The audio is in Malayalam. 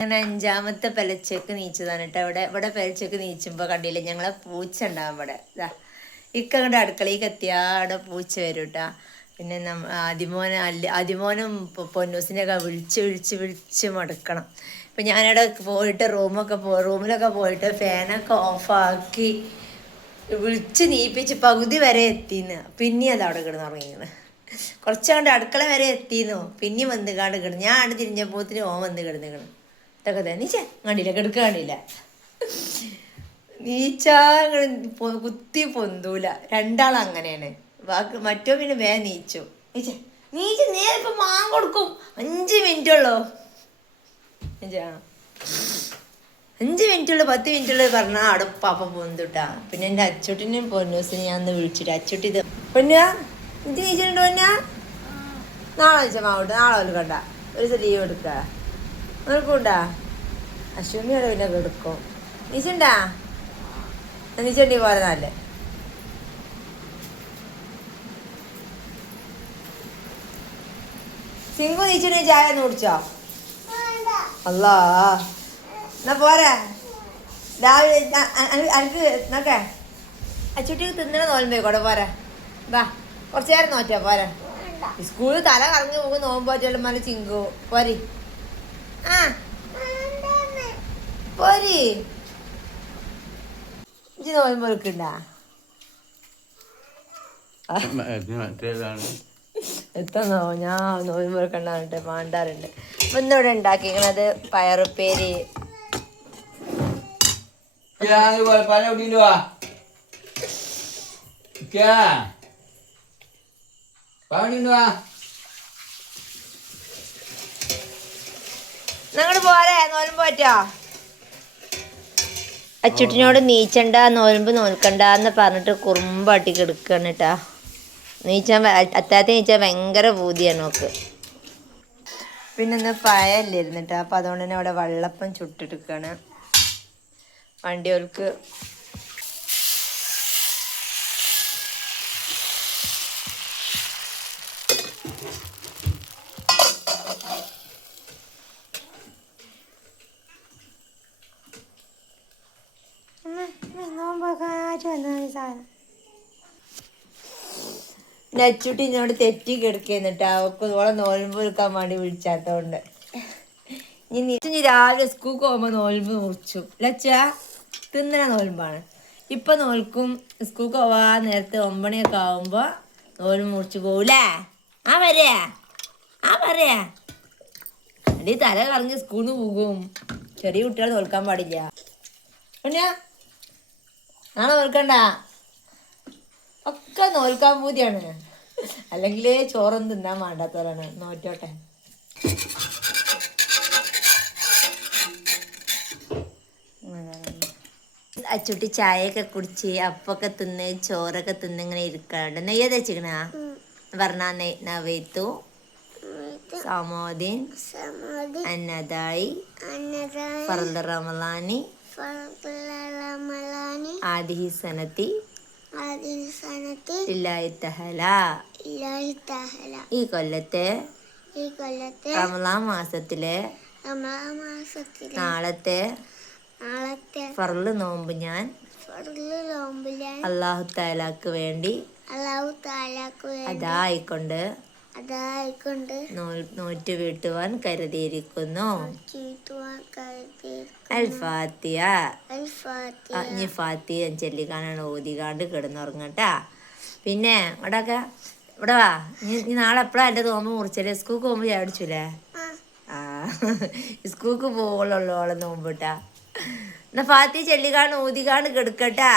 അങ്ങനെ അഞ്ചാമത്തെ പെലച്ചക്ക് നീച്ചതാണ് കേട്ടോ. ഇവിടെ പെലച്ചക്ക് നീച്ചുമ്പോൾ കണ്ടില്ലേ ഞങ്ങളെ പൂച്ച ഉണ്ടാവും ഇവിടെ. ഇതാ ഇക്കങ്ങടെ അടുക്കളയ്ക്ക് എത്തിയാൽ അവിടെ പൂച്ച വരും കേട്ടോ. പിന്നെ അതിമോനും പൊന്നൂസിനെയൊക്കെ വിളിച്ച് മടുക്കണം. ഇപ്പം ഞാനവിടെ പോയിട്ട് റൂമിലൊക്കെ പോയിട്ട് ഫാനൊക്കെ ഓഫാക്കി വിളിച്ച് നീപ്പിച്ച് പകുതി വരെ എത്തിന്ന്. പിന്നെയും അത് അവിടെ കിടന്നുറങ്ങിയാണ്. കുറച്ചാണ്ട് അടുക്കള വരെ എത്തിന്നു. പിന്നെയും വന്ന് കാണ്ട് കിടന്നു. ഞാൻ ആണ് തിരിഞ്ഞപ്പോത്തിന് ഓൻ വന്ന് കിടന്നു. ഇതൊക്കെ തന്നെ നീച്ച കണ്ടില്ല, കിടക്കുക കാണില്ല. നീച്ചാ കുത്തി പൊന്തൂല. രണ്ടാളങ്ങനെയാണ്. മറ്റോ പിന്നെ വേഗം നീച്ചു. നീച്ച് നേരെ ഇപ്പൊ മാൻ കൊടുക്കും. 5 മിനിറ്റുള്ളൂ. 5 മിനിറ്റുള്ളൂ, 10 മിനിറ്റുള്ളൂ പറഞ്ഞാൽ അവിടെ പാപ്പ പൊന്തുട്ടാ. പിന്നെ എൻ്റെ അച്ചൂട്ടിനെയും പൊന്നൂസിനെ ഞാൻ ഒന്ന് വിളിച്ചിട്ട് അച്ചൂട്ടി ഇത് പൊന്നാ ഇത് നീച്ചിട്ടുണ്ടോ പൊന്നാ? നാളെ വെച്ചാൽ മാവട്ടെ, നാളെ വല്ല കണ്ട ഒരു ദിവസം ലീവ് എടുക്കുക നിൽക്കൂണ്ടാ. അശ്വമിയുടെ പിന്നെ എടുക്കും. നീച്ചുണ്ടാ? നീച്ചണ്ടി പോലെ നല്ലേ. സിംഗു നീച്ചിട്ട് ചായ ഒന്ന് കുടിച്ചോ? അല്ലാ എന്നാ പോരാ. രാവിലെ എനിക്ക് നോക്കേ അച്ചുട്ടിക്ക് തിന്നണ നോൽമ്പോയിക്കോട്ടെ. പോരാ വാ, കുറച്ചു നേരം നോറ്റാ പോരാ. സ്കൂളിൽ തല കറങ്ങി പോകും നോമ്പോ ചെല്ലുമ്പോൾ ചിങ്കു പോരി. ആ പോരി ഇഞ്ചി നോമ്പ് വെക്കണ്ടാ? എത്തന്നോ ഞാൻ നോമ്പ് വെക്കണ്ടാറുണ്ട് മാണ്ടാറുണ്ട്. അപ്പൊ ഇന്നിവിടെ ഉണ്ടാക്കിക്കണത് പയറുപ്പേരി. ഞങ്ങള് പോരെ നോലുമ്പ് പറ്റോ? അച്ചുട്ടിനോട് നീച്ചണ്ട നോലുമ്പ് നോൽക്കണ്ട എന്ന് പറഞ്ഞിട്ട് കുറുമ്പാട്ടി കിടക്കാണ് കേട്ടാ. അത്താഴത്തെ നീച്ചാൽ ഭയങ്കര പൂതിയാണ് നോക്ക്. പിന്നെ ഒന്ന് പഴല്ലായിരുന്നു കേട്ടോ. അപ്പം അതുകൊണ്ട് തന്നെ അവിടെ വെള്ളപ്പം ചുട്ടെടുക്കുകയാണ് വണ്ടികൾക്ക്. അച്ചുട്ടി എന്നോട് തെറ്റി കിടക്കുന്നിട്ട് അവൾക്ക് ഓളെ നോൽമ്പ് എടുക്കാൻ വേണ്ടി വിളിച്ചാത്തോണ്ട്. ഇനി രാവിലെ സ്കൂൾക്ക് പോകുമ്പോൾ നോൽമ്പ് മുറിച്ചു ലച്ചാ തിന്നണ നോൽമ്പാണ്. ഇപ്പൊ നോൽക്കും. സ്കൂൾക്ക് പോവാൻ നേരത്തെ 9 മണിയൊക്കെ ആവുമ്പോ നോൽമ്പ് മുറിച്ചു പോകൂലേ? ആ പറയാ അടി തല കറങ്ങി സ്കൂളിൽ നിന്ന് പോകും. ചെറിയ കുട്ടികൾ നോൽക്കാൻ പാടില്ല. പിന്നെ നാളെ നോൽക്കണ്ട, ഒക്കെ നോൽക്കാൻ പൂതിയാണ്. അല്ലെങ്കിൽ ചോറൊന്നും തിന്നാൻ വേണ്ടാത്തവരാണ്. നോറ്റോട്ടെ. അച്ചുട്ടി ചായയൊക്കെ കുടിച്ച് അപ്പൊക്കെ തിന്ന് ചോറൊക്കെ തിന്ന് ഇങ്ങനെ ഇരിക്കാണ്ട്. നെയ്യ തെച്ചിക്കണ പറഞ്ഞ നവൈത്തു സമോദിൻ അന്നദായി ഫർദ് റമളാനി ആദിഹി സനത്തി ഈ കൊല്ലത്തെ റമളാൻ മാസത്തിലെ നാളത്തെ ഫർള് നോമ്പ് ഞാൻ അല്ലാഹു തആലാക്ക് വേണ്ടി അതായിക്കൊണ്ട് നോറ്റ് വീട്ടുവാൻ കരുതിയിരിക്കുന്നു. അൽ ഫാത്തിഹ. ഇനി ഫാത്തിഹ ചൊല്ലിക്കാനാണ് ഓതികാണ്ട് കിടന്നുറങ്ങട്ടാ. പിന്നെ ഇവിടെ വാ. നീ നാളെ എപ്പോഴാ എൻ്റെ നോമ്പ് മുറിച്ചല്ലേ? സ്കൂൾക്ക് പോകുമ്പോൾ ചായ അടിച്ചൂലേ? ആ സ്കൂൾക്ക് പോകുള്ളൂ ഓളെ നോമ്പിട്ടാ. എന്നാ ഫാത്തിഹ ചൊല്ലിക്കാണ്ട് ഊതികാണ്ട് കിടക്കട്ടാ.